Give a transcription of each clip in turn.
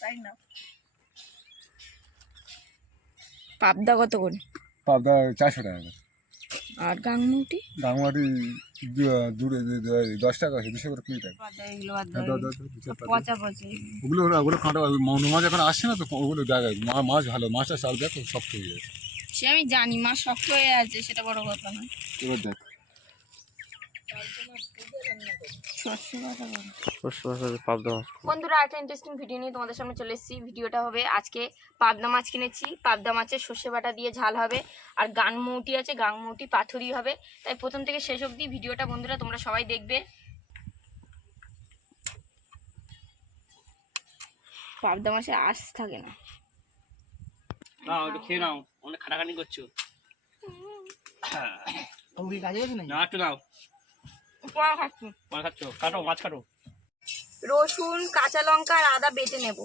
তাই না? পাবদা কত করে? পাবদা 400 টাকা করে। আর গাংমুটি? গাংমাটি দূরে 10 টাকা আছে, 200 করে 20 টাকা। এগুলো বাদ দাও, পচা পচা ওগুলো ওগুলো কাঁটা, মাছ এখন আসছে না তো, ওগুলো জায়গায় মাছ ভালো, মাছটা চাল দেখো শক্ত হয়ে যাচ্ছে। সে আমি জানি, মাছ শক্ত হয়ে আছে, সেটা বড় কথা না। এবার দেখ বন্ধুরা, একটা ইন্টারেস্টিং ভিডিও নিয়ে তোমাদের সামনে চলে এসেছি। ভিডিওটা হবে আজকে পাবদা মাছ কিনেছি, পাবদা মাছের সর্ষে বাটা দিয়ে ঝাল হবে, আর গাংমুটি আছে, গাংমুটি পাথুরি হবে। তাই প্রথম থেকে শেষ অবধি ভিডিওটা বন্ধুরা তোমরা সবাই দেখবে। পাবদা মাছে আঁশ থাকে না। নাও একটু খেয়ে নাও, অনেক খাটাখানি করছো। না একটু নাও, পরে খাচ্ছো। কাটো, মাছ কাটো। রসুন, কাঁচা লঙ্কা আর আদা বেটে নেব।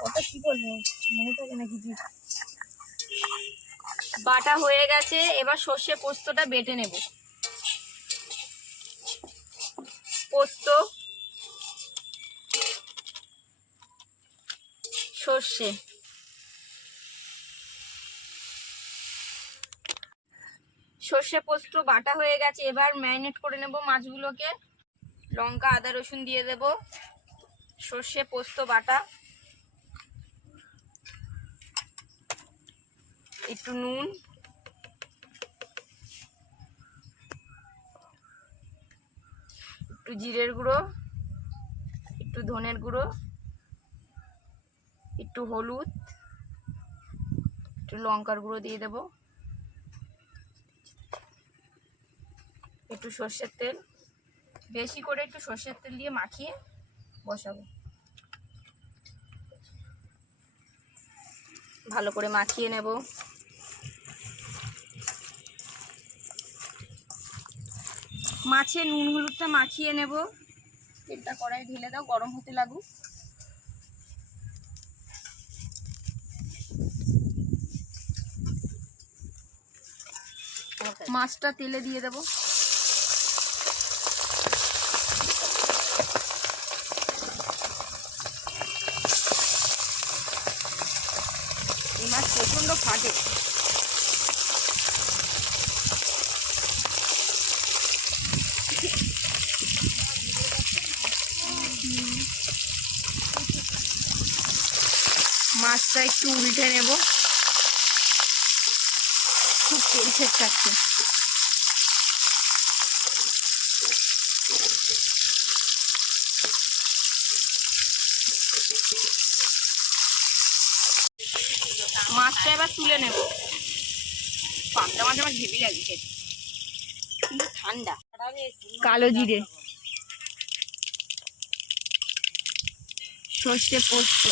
কত কি বলবো, মনে থাকে না কিছু। বাটা হয়ে গেছে, এবার সর্ষে পোস্তটা বেটে নেব। পোস্ত, সর্ষে, সর্ষে পোস্ত বাটা হয়ে গেছে। এবার ম্যারিনেট করে নেব মাছগুলোকে। লঙ্কা, আদা, রসুন দিয়ে দেব, সর্ষে পোস্ত বাটা, একটু নুন, একটু জিরের গুঁড়ো, একটু ধনের গুঁড়ো, একটু হলুদ, একটু লঙ্কার গুঁড়ো দিয়ে দেব, একটু সর্ষের তেল, বেশি করে একটু সর্ষের তেল দিয়ে মাখিয়ে বসাবো। ভালো করে মাখিয়ে নেব। মাছে নুন হলুদটা মাখিয়ে নেব। তেলটা কড়াই ঢেলে দাও, গরম হতে লাগুক। মাছটা তেলে দিয়ে দেব। এই মাছ প্রচন্ড ফাটে। মাছটা একটু উল্টে নেব, খুব তেল ছেড়ছে। মাছটা এবার তুলে নেব। পাবদা মাছ আমার হেভি লাগে খেতে, কিন্তু ঠান্ডা। কালো জিরে, সর্ষে পোস্ত,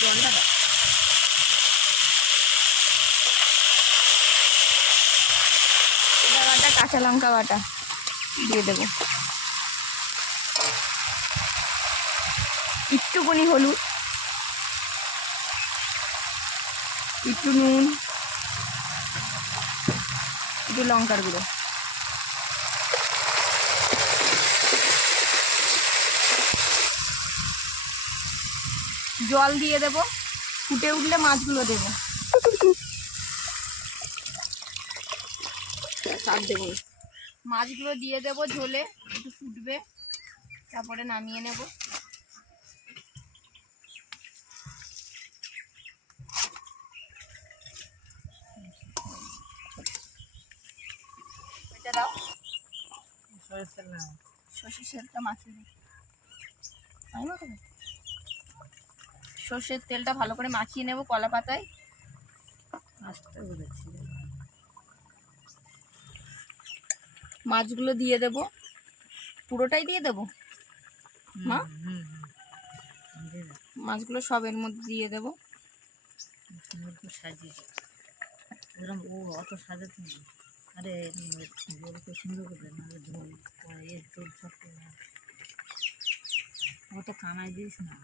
জলটা দাও, আদা বাটা, কাঁচা লঙ্কা বাটা দিয়ে দেবো, একটুখানি হলুদ, একটু নুন, একটু লঙ্কার গুঁড়ো, জল দিয়ে দেব। ফুটে উঠলে মাছগুলো দেব। মাছগুলো দিয়ে দেব ঝোলে, একটু ফুটবে, তারপরে নামিয়ে নেব। এটা দাও, সর্ষের তেলটা মাখিয়ে দিই। সর্ষের তেলটা ভালো করে মাখিয়ে নেব কলা পাতায়। মাছগুলো দিয়ে দেব, পুরোটাই দিয়ে দেব মা। মাছগুলো সব এর মধ্যে দিয়ে দেব। সাজিয়ে এরকম ও অত সাজাতে নেই। আরে বলতে সুন্দর করে নাহলে ঝোল এর ঝোল সব অত কানাই দিস না।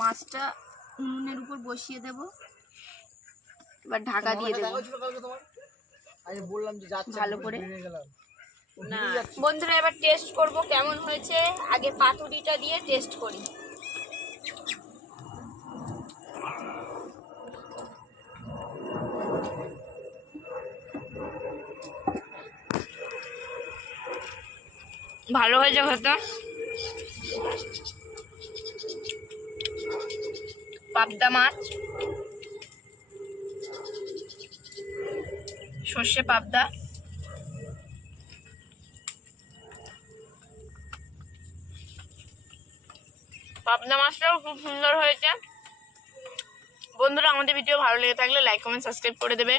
মাছটা উনুনের উপর বসিয়ে দেব, এবার ঢাকা দিয়ে দেবো ভালো করে। না বন্ধুরা এবার টেস্ট করব কেমন হয়েছে, আগে পাতুরিটা দিয়ে টেস্ট করি। ভালো হয়েছে খেতে। পাবদা মাছ, সর্ষে পাবদা, পাবদা মাছটাও খুব সুন্দর হয়েছে। বন্ধুরা আমাদের ভিডিও ভালো লেগে থাকলে লাইক কমেন্ট সাবস্ক্রাইব করে দেবে।